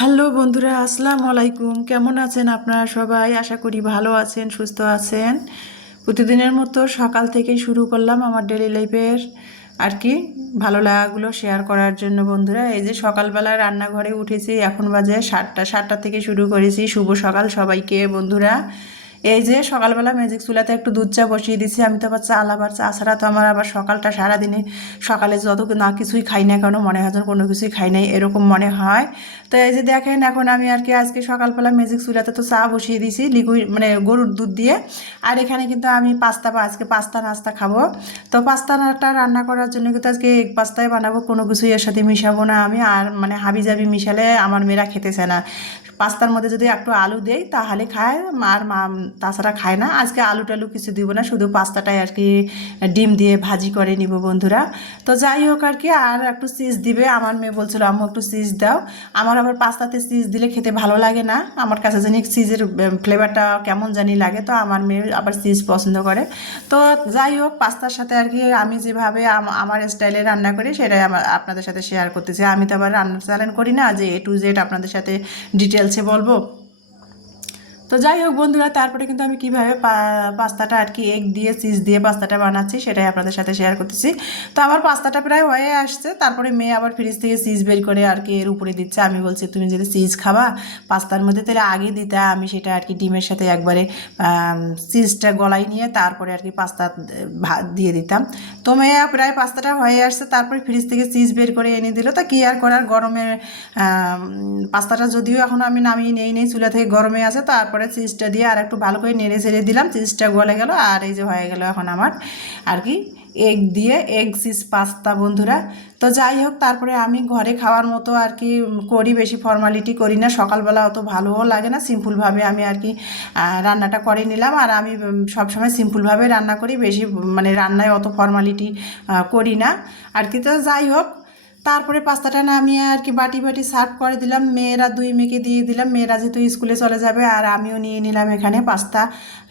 Hello বন্ধুরা, আসসালামু আলাইকুম। কেমন আছেন আপনারা সবাই? আশা করি ভালো আছেন, সুস্থ আছেন। প্রতিদিনের মতো সকাল থেকে শুরু করলাম আমার ডেলি লাইফের আর কি, ভালো লাগাগুলো শেয়ার করার জন্য বন্ধুরা। এই যে সকালবেলা রান্নাঘরে উঠেছি, এখন বাজে সাতটা সাতটা থেকে শুরু করেছি। শুভ সকাল সবাইকে বন্ধুরা। এই যে সকালবেলা ম্যাজিক চুলাতে একটু দুধ চা বসিয়ে দিছি আমি তো আবার চা, আলাবার চা ছাড়া তো আমার আবার সকালটা সারাদিনে সকালে যত না কিছুই খাই না কেন, মনে হয় যেন কোনো কিছুই খাই নাই, এরকম মনে হয়। তো এই যে দেখেন এখন আমি আর কি আজকে সকালবেলা ম্যাজিক চুলাতে তো চা বসিয়ে দিছি লিকুইড মানে গরুর দুধ দিয়ে। আর এখানে কিন্তু আমি পাস্তা বা আজকে পাস্তা নাস্তা খাব। তো পাস্তাটা রান্না করার জন্য কিন্তু আজকে এক পাস্তায় বানাবো, কোনো কিছুই এর সাথে মিশাবো না আমি। আর মানে হাবি জাবি মিশালে আমার মেয়েরা খেতেছে না। পাস্তার মধ্যে যদি একটু আলু দেই, তাহলে খায়। আর মা, তাছাড়া খায় না। আজকে আলু টালু কিছু দিব না, শুধু পাস্তাটাই আর কি ডিম দিয়ে ভাজি করে নিব বন্ধুরা। তো যাই হোক আর কি, আর একটু চিজ দিবে। আমার মেয়ে বলছিল, আম্মু, একটু চিজ দাও। আমার আবার পাস্তাতে চিজ দিলে খেতে ভালো লাগে না। আমার কাছে জানি চিজের ফ্লেভারটা কেমন জানি লাগে। তো আমার মেয়ে আবার চিজ পছন্দ করে। তো যাই হোক, পাস্তার সাথে আর কি আমি যেভাবে আমার স্টাইলে রান্না করি, সেটাই আমার আপনাদের সাথে শেয়ার করতেছি। আমি তো আবার রান্না চ্যানেল করি না, যে এ টু জেড আপনাদের সাথে ডিটেলসে বলব? তো যাই হোক বন্ধুরা, তারপরে কিন্তু আমি কীভাবে পাস্তাটা আর কি এগ দিয়ে চিজ দিয়ে পাস্তাটা বানাচ্ছি সেটাই আপনাদের সাথে শেয়ার করতেছি। তো আমার পাস্তাটা প্রায় হয়ে আসছে, তারপরে মেয়ে আবার ফ্রিজ থেকে চিজ বের করে আর কি এর উপরে দিচ্ছে। আমি বলছি, তুমি যদি চিজ খাবা, পাস্তার মধ্যে তাহলে আগে দিতে। আমি সেটা আর কি ডিমের সাথে একবারে চিজটা গলাই নিয়ে তারপরে আর কি পাস্তা ভাত দিয়ে দিতাম। তো মেয়ে প্রায় পাস্তাটা হয়ে আসছে, তারপরে ফ্রিজ থেকে চিজ বের করে এনে দিল। তা কি আর করার? গরমে পাস্তাটা যদিও এখন আমি নামিয়ে নেই নেই, চুলা থেকে গরমে আছে, তারপরে চিজটা দিয়ে আর একটু ভালো করে নেড়ে ছেড়ে দিলাম, চিজটা গলে গেল আর এই যে হয়ে গেল এখন আমার আর কি এগ দিয়ে এগ চিজ পাস্তা বন্ধুরা। তো যাই হোক, তারপরে আমি ঘরে খাওয়ার মতো আর কি করি, বেশি ফর্মালিটি করি না। সকালবেলা অত ভালোও লাগে না সিম্পলভাবে আমি আর কি রান্নাটা করে নিলাম। আর আমি সবসময় সিম্পলভাবে রান্না করি, বেশি মানে রান্নায় অত ফর্মালিটি করি না। আর কি, তো যাই হোক তারপরে পাস্তাটা নামিয়ে আর কি বাটি বাটি সার্ভ করে দিলাম। মেয়েরা দুই মেয়েকে দিয়ে দিলাম। মেয়েরা যেহেতু স্কুলে চলে যাবে আর আমিও নিয়ে নিলাম এখানে পাস্তা।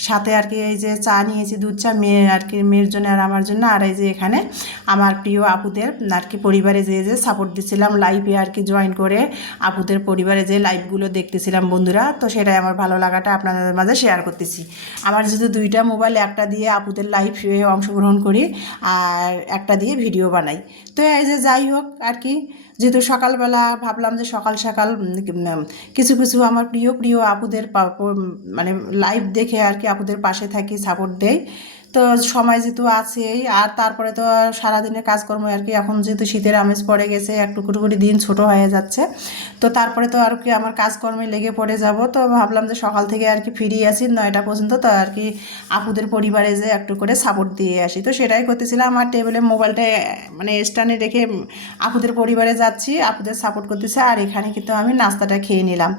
সাথে আর কি এই যে চা নিয়েছি, দুধ চা, মেয়ে আর কি, মেয়ের জন্য আর আমার জন্য। আর এই যে এখানে আমার প্রিয় আপুদের আর কি পরিবারে যে যে সাপোর্ট দিচ্ছিলাম লাইভে আর কি জয়েন করে আপুদের পরিবারে যে লাইভগুলো দেখতেছিলাম বন্ধুরা, তো সেটাই আমার ভালো লাগাটা আপনাদের মাঝে শেয়ার করতেছি। আমার যেহেতু দুইটা মোবাইল একটা দিয়ে আপুদের লাইভে অংশগ্রহণ করি আর একটা দিয়ে ভিডিও বানাই। তো এই যে যাই হোক আর কি যেহেতু সকালবেলা ভাবলাম যে সকাল সকাল কিছু কিছু আমার প্রিয় প্রিয় আপুদের মানে লাইভ দেখে আর কি আপুদের পাশে থাকি সাপোর্ট দেই। তো সময় যেহেতু আছেই, আর তারপরে তো সারাদিনের কাজকর্ম আর কি, এখন যেহেতু শীতের আমেজ পড়ে গেছে একটু করে দিন ছোট হয়ে যাচ্ছে। তো তারপরে তো আর কি আমার কাজকর্মে লেগে পড়ে যাব, তো ভাবলাম যে সকাল থেকে আর কি ফিরিয়ে আসি, নয়টা পর্যন্ত তো আর কি আপুদের পরিবারে যে একটু করে সাপোর্ট দিয়ে আসি। তো সেটাই করতেছিলাম আমার টেবিলে মোবাইলটা মানে স্ট্যান্ডে রেখে আপুদের পরিবারে যাচ্ছি, আপুদের সাপোর্ট করতেছে, আর এখানে কিন্তু আমি নাস্তাটা খেয়ে নিলাম।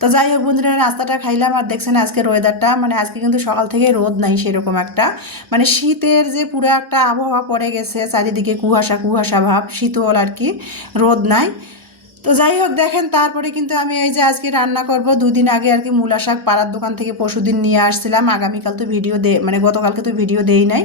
তো যাই হোক বন্ধুরা, নাস্তাটা খাইলাম, আর দেখছেন আজকের ওয়েদারটা মানে আজকে কিন্তু সকাল থেকে রোদ নাই সেরকম একটা। মানে শীতের যে পুরো একটা আবহাওয়া পড়ে গেছে, চারিদিকে কুয়াশা কুয়াশা ভাব, শীতল আর কি, রোদ নাই। তো যাই হোক, দেখেন তারপরে কিন্তু আমি এই যে আজকে রান্না করব, দুদিন আগে আর কি মূলা শাক পাড়ার দোকান থেকে পরশুদিন নিয়ে আসছিলাম। আগামীকাল তো ভিডিও দে মানে গতকালকে তো ভিডিও দেই নাই।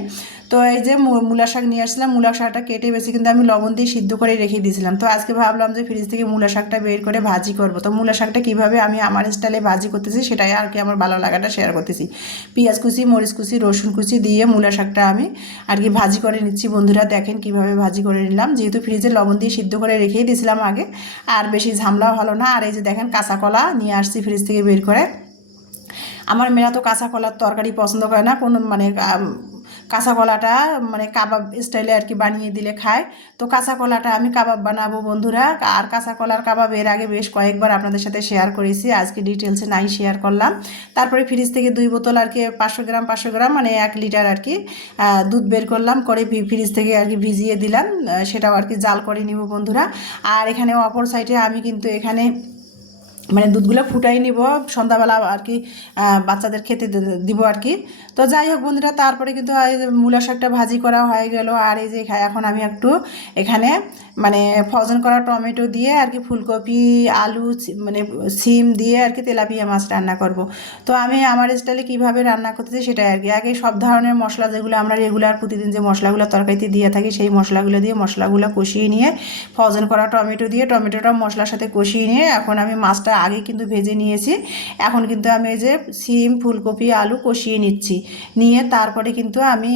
তো এই যে মূলা শাক নিয়ে আসছিলাম, মূলা শাকটা কেটে বেশি কিন্তু আমি লবণ দিয়ে সিদ্ধ করে রেখে দিয়েছিলাম। তো আজকে ভাবলাম যে ফ্রিজ থেকে মূলা শাকটা বের করে ভাজি করব। তো মূলা শাকটা কীভাবে আমি আমার স্টাইলে ভাজি করতেছি সেটাই আর কি আমার ভালো লাগাটা শেয়ার করতেছি। পেঁয়াজ কুচি, মরিচ কুচি, রসুন কুচি দিয়ে মূলা শাকটা আমি আর কি ভাজি করে নিচ্ছি। বন্ধুরা দেখেন কীভাবে ভাজি করে নিলাম। যেহেতু ফ্রিজে লবণ দিয়ে সিদ্ধ করে রেখেই দিয়েছিলাম আগে আর বেশি ঝামলাও হলো না। আর এই যে দেখেন কাঁচা কলা নিয়ে আসছি ফ্রিজ থেকে বের করে। আমার মেয়েরা তো কাঁচা কলার তরকারি পছন্দ করে না। কোনো মানে কাঁচা কলাটা মানে কাবাব স্টাইলে আর কি বানিয়ে দিলে খায়। তো কাঁচা কলাটা আমি কাবাব বানাবো বন্ধুরা। আর কাঁচা কলার কাবাব এর আগে বেশ কয়েকবার আপনাদের সাথে শেয়ার করেছি। আজকে ডিটেলসে নাই শেয়ার করলাম। তারপরে ফ্রিজ থেকে দুই বোতল আর কি পাঁচশো গ্রাম পাঁচশো গ্রাম মানে এক লিটার আর কি দুধ বের করলাম। করে ফ্রিজ থেকে আর কি ভিজিয়ে দিলাম। সেটাও আর কি জাল করে নিব বন্ধুরা। আর এখানে অপর সাইডে আমি কিন্তু এখানে মানে দুধগুলো ফুটাই নিব, সন্ধ্যাবেলা আর কি বাচ্চাদের খেতে দিব আর কি তো যাই হোক বন্ধুরা, তারপরে কিন্তু এই মূলা শাকটা ভাজি করা হয়ে গেল, আর এই যে এখন আমি একটু এখানে মানে ফজন করা টমেটো দিয়ে আর কি ফুলকপি, আলু মানে সিম দিয়ে আর কি তেলাপিয়া মাছ রান্না করব। তো আমি আমার স্টাইলে কীভাবে রান্না করতেছি সেটাই আর কি আগে সব ধরনের মশলা যেগুলো আমরা রেগুলার প্রতিদিন যে মশলাগুলো তরকারিতে দিয়ে থাকি, সেই মশলাগুলো দিয়ে মশলাগুলো কষিয়ে নিয়ে ফজন করা টমেটো দিয়ে টমেটোটা মশলার সাথে কষিয়ে নিয়ে, এখন আমি মাছটা আগে কিন্তু ভেজে নিয়েছি। এখন কিন্তু আমি এই যে সিম, ফুলকপি, আলু কষিয়ে নিচ্ছি। নিয়ে তারপরে কিন্তু আমি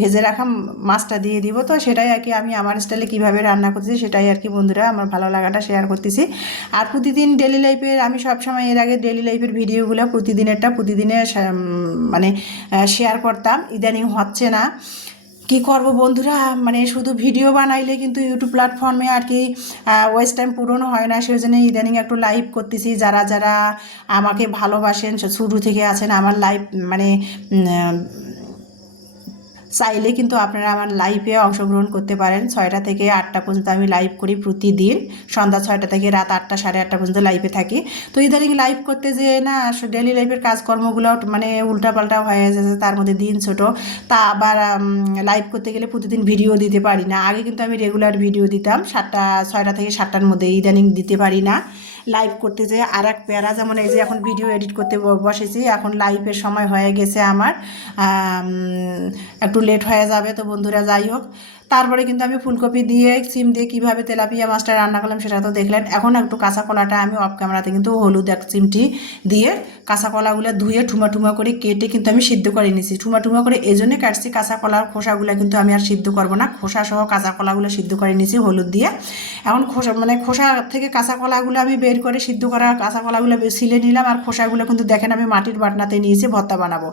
ভেজে রাখা মাছটা দিয়ে দিব। তো সেটাই আর কি আমি আমার স্টাইলে কীভাবে রান্না করতেছি সেটাই আর কি বন্ধুরা আমার ভালো লাগাটা শেয়ার করতেছি। আর প্রতিদিন ডেলি লাইফের আমি সবসময় এর আগে ডেলি লাইফের ভিডিওগুলো প্রতিদিনেরটা প্রতিদিনে মানে শেয়ার করতাম। ইদানিং হচ্ছে না। কি করব বন্ধুরা? মানে শুধু ভিডিও বানাইলে কিন্তু ইউটিউব প্ল্যাটফর্মে আর কি ওয়েস্ট টাইম পূরণ হয় না। সেই জন্য ইদানিং একটু লাইভ করতেছি। যারা যারা আমাকে ভালোবাসেন, শুরু থেকে আছেন, আমার লাইভ মানে চাইলে কিন্তু আপনারা আমার লাইভে অংশগ্রহণ করতে পারেন। ছয়টা থেকে আটটা পর্যন্ত আমি লাইভ করি প্রতিদিন। সন্ধ্যা ছয়টা থেকে রাত আটটা সাড়ে আটটা পর্যন্ত লাইভে থাকি। তো ইদানিং লাইভ করতে যে না ডেলি লাইফের কাজকর্মগুলো মানে উল্টাপাল্টা হয়ে যাচ্ছে তার মধ্যে দিন ছোট। তা আবার লাইভ করতে গেলে প্রতিদিন ভিডিও দিতে পারি না। আগে কিন্তু আমি রেগুলার ভিডিও দিতাম সাতটা ছয়টা থেকে সাতটার মধ্যে ইদানিং দিতে পারি না। লাইভ করতে যে আর এক প্যারা যেমন এই যে এখন ভিডিও এডিট করতে বসেছি। এখন লাইভের সময় হয়ে গেছে আমার। আম, একটু লেট হয়ে যাবে তো বন্ধুরা যাই হোক। তারপরে কিন্তু আমি ফুলকপি দিয়ে, সিম দিয়ে কীভাবে তেলাপিয়া মাছটা রান্না করলাম সেটা তো দেখলেন। এখন একটু কাঁচা কলাটা আমি অফ ক্যামেরাতে কিন্তু হলুদ এক চিমটি দিয়ে কাঁচা কলাগুলো ধুয়ে ঠুমা ঠুমা করে কেটে কিন্তু আমি সিদ্ধ করে নিয়েছি। ঠুমা ঠুমা করে এই জন্যে কাটছি, কাঁচা কলার খোসাগুলো কিন্তু আমি আর সিদ্ধ করব না। খোসা সহ কাঁচা কলাগুলো সিদ্ধ করে নিয়েছি হলুদ দিয়ে। এখন খোসা মানে খোসা থেকে কাঁচা কলাগুলো আমি বের করে সিদ্ধ করা কাঁচা কলাগুলো ছিলে নিলাম আর খোসাগুলো কিন্তু দেখেন আমি মাটির বাটনাতে নিয়েছি, ভর্তা বানাবো।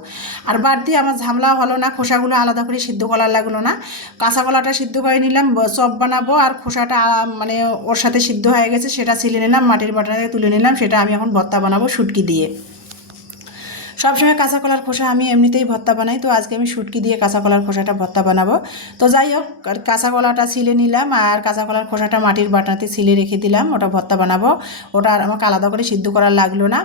আর দিয়ে আমার ঝামলা হলো না, খোসাগুলো আলাদা করে সিদ্ধ করার লাগল না। কাঁচা কলাটা সিদ্ধ করে নিলাম চপ বানাবো আর খোসাটা মানে ওর সাথে সিদ্ধ হয়ে গেছে, সেটা ছিলে নিলাম, মাটির বাটনাতে তুলে নিলাম, সেটা আমি এখন ভর্তা বানাবো শুটকি দিয়ে। সবসময় কাঁচা কলার খোসা আমি এমনিতেই ভর্তা বানাই, তো আজকে আমি শুটকি দিয়ে কাঁচা কলার খোসাটা ভর্তা বানাবো। তো যাই হোক কাঁচা কলাটা ছিলে নিলাম আর কাঁচা কলার খোসাটা মাটির বাটনাতে ছিলে রেখে দিলাম, ওটা ভর্তা বানাবো। ওটা আর আমাকে আলাদা করে সিদ্ধ করার লাগল না।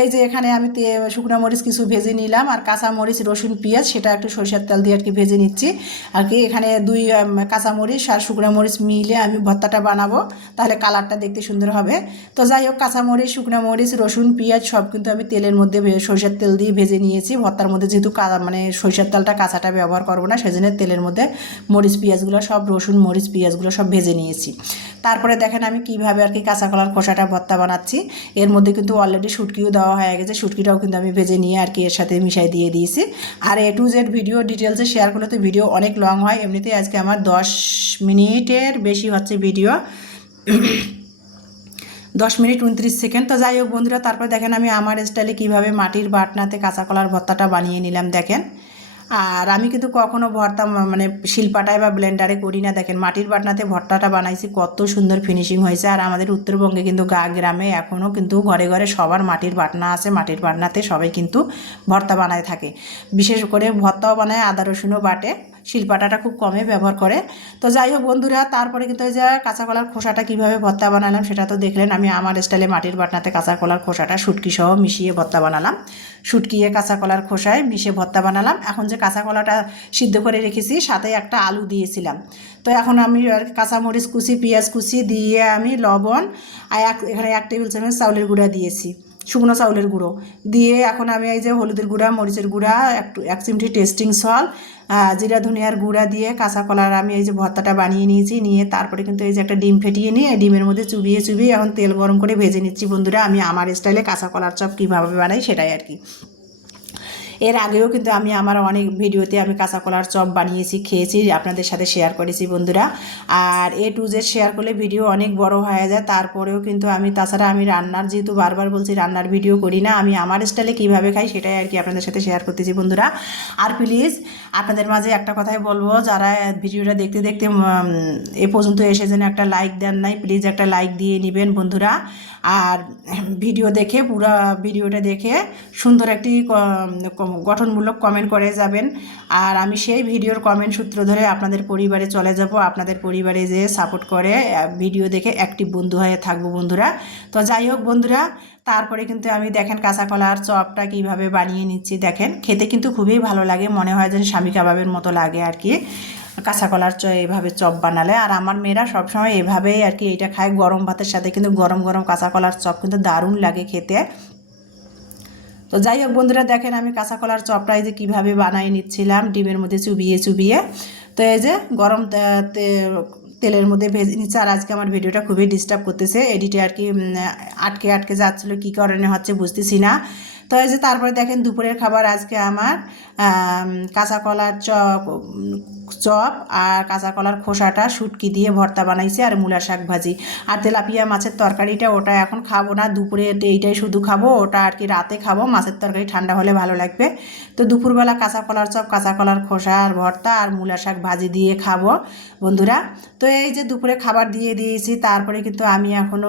এই যে এখানে আমি শুকনো মরিচ কিছু ভেজে নিলাম আর কাঁচা মরিচ, রসুন, পেঁয়াজ, সেটা একটু সরিষার তেল দিয়ে আর কি ভেজে নিচ্ছি। আর কি এখানে দুই কাঁচা মরিচ আর শুকনো মরিচ মিলে আমি ভর্তাটা বানাবো, তাহলে কালারটা দেখতে সুন্দর হবে। তো যাই হোক, কাঁচা মরিচ, শুকনো মরিচ, রসুন, পেঁয়াজ সব কিন্তু আমি তেলের মধ্যে সরিষার তেল দিয়ে ভেজে নিয়েছি। ভর্তার মধ্যে যেহেতু মানে সরিষার তেলটা কাঁচাটা ব্যবহার করব না, সেজন্য তেলের মধ্যে মরিচ, পেঁয়াজগুলো সব, রসুন, মরিচ, পেঁয়াজগুলো সব ভেজে নিয়েছি। তারপরে দেখেন আমি কীভাবে আর কি কাঁচা কলার খোসাটা ভর্তা বানাচ্ছি। এর মধ্যে কিন্তু অলরেডি শুটকিও দেওয়া হয়ে গেছে, শুটকিটাও কিন্তু আমি ভেজে নিয়ে আর কি এর সাথে মিশাই দিয়ে দিয়েছি। আর এ টু জেড ভিডিও ডিটেলসে শেয়ার করলে তো ভিডিও অনেক লং হয়। এমনিতেই আজকে আমার দশ মিনিটের বেশি হচ্ছে ভিডিও দশ মিনিট উনত্রিশ সেকেন্ড। তো যাই হোক বন্ধুরা, তারপরে দেখেন আমি আমার স্টাইলে কীভাবে মাটির বাটনাতে কাঁচা কলার ভর্তাটা বানিয়ে নিলাম, দেখেন। আর আমি কিন্তু কখনো ভর্তা মানে শিলপাটায় বা ব্লেন্ডারে করি না, দেখেন। মাটির বাটনাতে ভর্তাটা বানাইছি, কত সুন্দর ফিনিশিং হয়েছে। আর আমাদের উত্তরবঙ্গে কিন্তু গা গ্রামে এখনও কিন্তু ঘরে ঘরে সবার মাটির বাটনা আছে। মাটির বাটনাতে সবাই কিন্তু ভর্তা বানায় থাকে। বিশেষ করে ভর্তাও বানায়, আদা রসুনও বাটে। শিলপাটাটা খুব কমে ব্যবহার করে। তো যাই হোক বন্ধুরা, তারপরে কিন্তু এই যে কাঁচা কলার খোসাটা কীভাবে ভর্তা বানালাম সেটা তো দেখলেন, আমি আমার স্টাইলে মাটির বাটনাতে কাঁচা কলার খোসাটা শুটকি সহ মিশিয়ে ভর্তা বানালাম। শুটকিয়ে কাঁচা কলার খোসায় মিশিয়ে ভর্তা বানালাম। এখন যে কাঁচা কলাটা সিদ্ধ করে রেখেছি, সাথে একটা আলু দিয়েছিলাম। তো এখন আমি কাঁচামরিচ কুচি, পেঁয়াজ কুচি দিয়ে আমি লবণ আর এক, এখানে এক টেবিল চামচ চাউলের গুঁড়া দিয়েছি। শুকনো চাউলের গুঁড়ো। দিয়ে এখন আমি এই যে হলুদের গুঁড়া, মরিচের গুঁড়া, একটু এক চিমটি টেস্টিং সল জিরা, ধনিয়ার গুঁড়া দিয়ে কাঁচা কলার আমি এই যে ভর্তাটা বানিয়ে নিয়েছি। নিয়ে তারপরে কিন্তু এই যে একটা ডিম ফেটিয়ে নিয়ে ডিমের মধ্যে চুবিয়ে চুবিয়ে এখন তেল গরম করে ভেজে নিচ্ছি। বন্ধুরা, আমি আমার স্টাইলে কাঁচা কলার চপ কীভাবে বানাই সেটাই আর কি। এর আগেও কিন্তু আমি আমার অনেক ভিডিওতে আমি কাঁচা কলার চপ বানিয়েছি, খেয়েছি, আপনাদের সাথে শেয়ার করেছি বন্ধুরা। আর এ টু জেড শেয়ার করলে ভিডিও অনেক বড় হয়ে যায়। তারপরেও কিন্তু আমি, তাছাড়া আমি রান্নার যেহেতু বারবার বলছি, রান্নার ভিডিও করি না, আমি আমার স্টাইলে কীভাবে খাই সেটাই আর কি আপনাদের সাথে শেয়ার করতেছি বন্ধুরা। আর প্লিজ আপনাদের মাঝে একটা কথাই বলব, যারা ভিডিওটা দেখতে দেখতে এ পর্যন্ত এসে যেন একটা লাইক দেন নাই প্লিজ একটা লাইক দিয়ে নেবেন বন্ধুরা। আর ভিডিও দেখে, পুরো ভিডিওটা দেখে সুন্দর একটি গঠনমূলক কমেন্ট করে যাবেন। আর আমি সেই ভিডিওর কমেন্ট সূত্র ধরে আপনাদের পরিবারে চলে যাব। আপনাদের পরিবারে যে সাপোর্ট করে ভিডিও দেখে অ্যাক্টিভ বন্ধু হয়ে থাকব বন্ধুরা। তো যাই হোক বন্ধুরা, তারপরে কিন্তু আমি দেখেন কাঁচা কলার চপটা কীভাবে বানিয়ে নিচ্ছি। দেখেন, খেতে কিন্তু খুবই ভালো লাগে, মনে হয় যেন স্বামী কাবাবের মতো লাগে আর কি। কাঁচা কলার চ এইভাবে চপ বানালে। আর আমার মেয়েরা সবসময় এভাবেই আর কি এইটা খায়। গরম ভাতের সাথে কিন্তু গরম গরম কাঁচা কলার চপ কিন্তু দারুণ লাগে খেতে। তো যাই হোক বন্ধুরা, দেখেন আমি কাঁচা কলার চপটা এই যে কীভাবে বানাই নিচ্ছিলাম, ডিমের মধ্যে চুবিয়ে চুবিয়ে। তো এই যে গরম তেলের মধ্যে ভেজে নিচ্ছে, আর আজকে আমার ভিডিওটা খুবই ডিস্টার্ব করতেছে। এডিটে আর কি আটকে আটকে যাচ্ছিল, কী কারণে হচ্ছে বুঝতেছি না। তো এই যে তারপরে দেখেন দুপুরের খাবার আজকে আমার আম, কাঁচা কলার চপ চপ আর কাঁচা কলার খোসাটা শুটকি দিয়ে ভর্তা বানাইছি আর মূলা শাক ভাজি। আর তেলাপিয়া মাছের তরকারিটা ওটা এখন খাব না দুপুরে এইটাই শুধু খাব ওটা আর কি রাতে খাব মাছের তরকারি ঠান্ডা হলে ভালো লাগবে। তো দুপুরবেলা কাঁচা কলার চপ কাঁচা কলার খোসা আর ভর্তা আর মূলা শাক ভাজি দিয়ে খাব বন্ধুরা। তো এই যে দুপুরে খাবার দিয়ে দিয়েছি তারপরে কিন্তু আমি এখনও